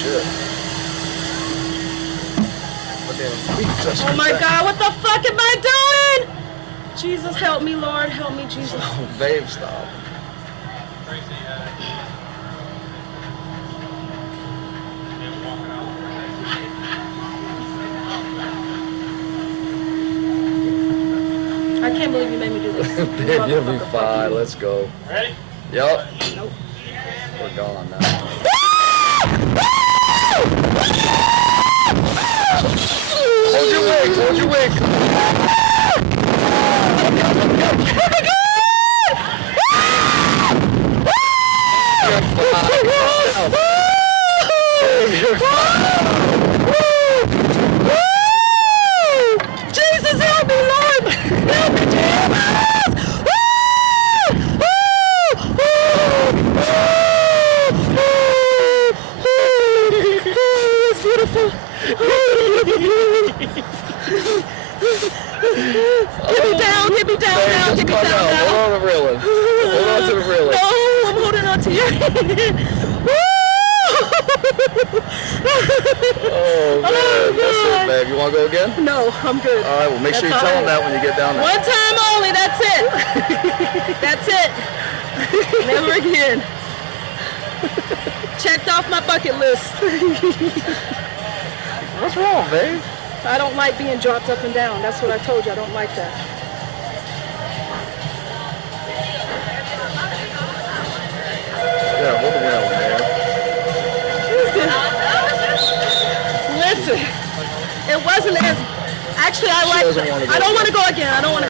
shit. Oh my God, what the fuck am I doing? Jesus, help me, Lord. Help me, Jesus. Oh, babe, stop. I can't believe you made me do this. Babe, you'll be fine. Let's go. Ready? Yup. Nope. We're gone now. Hold your wig. Hold your wig. You're fine. You're fine. Jesus, help me, Lord! Help me, Jesus! It's beautiful. Get me down now, get me down now. Hold on to the railing. Hold on to the railing. No, I'm holding on to your hand. Oh, man. That's it, babe. You want to go again? No, I'm good. All right, well, make sure you That's tell all them that when you get down there. One time only, that's it. That's it. Never again. Checked off my bucket list. What's wrong, babe? I don't like being dropped up and down. That's what I told you. I don't like that.